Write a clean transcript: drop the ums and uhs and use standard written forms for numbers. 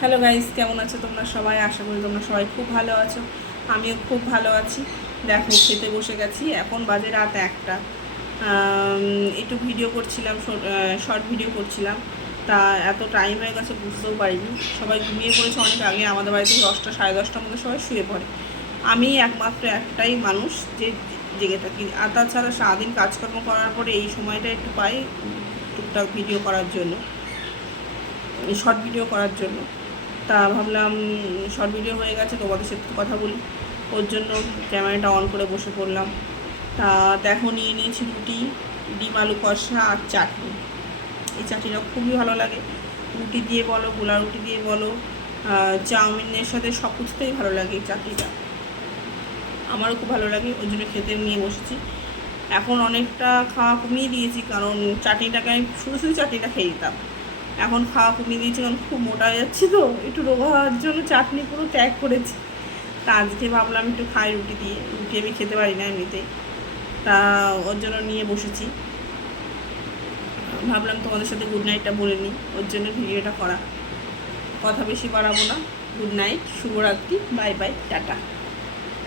Hello guys, কেমন আছো তোমরা সবাই? আশা করি তোমরা সবাই খুব ভালো আছো। আমিও খুব ভালো আছি। দেখো, খেতে বসে গেছি। এখন বাজে রাত 1টা। একটু ভিডিও করছিলাম, শর্ট ভিডিও করছিলাম। তা এত টাইম হয়ে গেছে বুঝতেও পারিনি। সবাই ঘুমিয়ে পড়েছে অনেক আগে। আমাদের বাড়িতে 10টা সাড়ে 10টার মধ্যে সবাই শুয়ে পড়ে। আমি একমাত্র একটাই মানুষ যে জেগে থাকি। আর তাছাড়া সারাদিন কাজকর্ম করার পরে এই সময়টা একটু পাই টুকটাক ভিডিও করার জন্য, শর্ট ভিডিও করার জন্য। তা ভাবলাম শর্ট ভিডিও হয়ে গেছে, তোমাদের সাথে কথা বলি। ওর জন্য ক্যামেরাটা অন করে বসে পড়লাম। তা দেখো, নিয়ে নিয়েছি রুটি, ডিম আলু কষা আর চাটনি। এই চাটনিটা খুবই ভালো লাগে। রুটি দিয়ে বলো, গোলা রুটি দিয়ে বলো, চাউমিনের সাথে সব কিছুতেই ভালো লাগে এই চাটনিটা। আমারও খুব ভালো লাগে, ওই জন্য খেতে নিয়ে বসেছি। এখন অনেকটা খাওয়া কমিয়ে দিয়েছি, কারণ চাটনিটাকে আমি শুধু শুধু চাটনিটা খেয়ে দিতাম। এখন খাওয়া কমিয়ে দিয়েছি, কারণ খুব মোটা যাচ্ছি, তো একটু রোগা হওয়ার জন্য চাটনি পুরো ত্যাগ করেছি। তা আজকে ভাবলাম একটু খাই রুটি দিয়ে। রুটি আমি খেতে পারি না এমনিতেই। তা ওর জন্য নিয়ে বসেছি। ভাবলাম তোমাদের সাথে গুড নাইটটা বলে নিই, ওর জন্য ভিডিওটা করা। কথা বেশি বাড়াবো না। গুড নাইট, শুভরাত্রি, বাই বাই, টাটা।